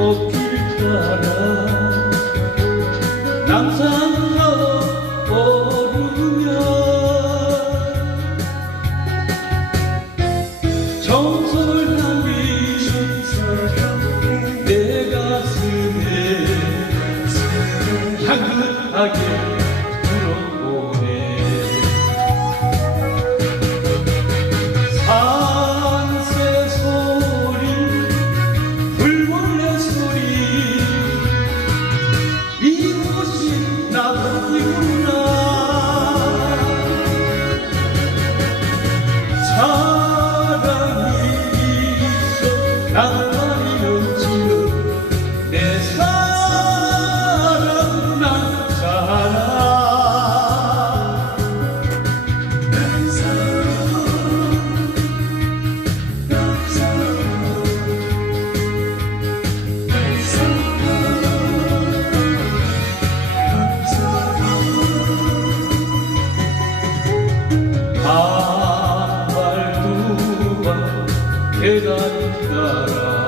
꽃길 따라. 남산으로 오르면 정선을 담비신 사람 내 가슴에 향긋하게 Come 계단 따라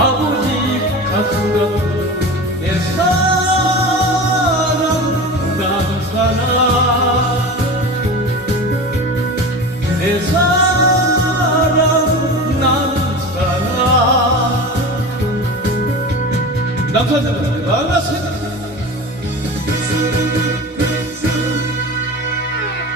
아버지 가슴은 내 사랑 난 사랑. 내 사랑 난 사랑. 남사들 반갑습니다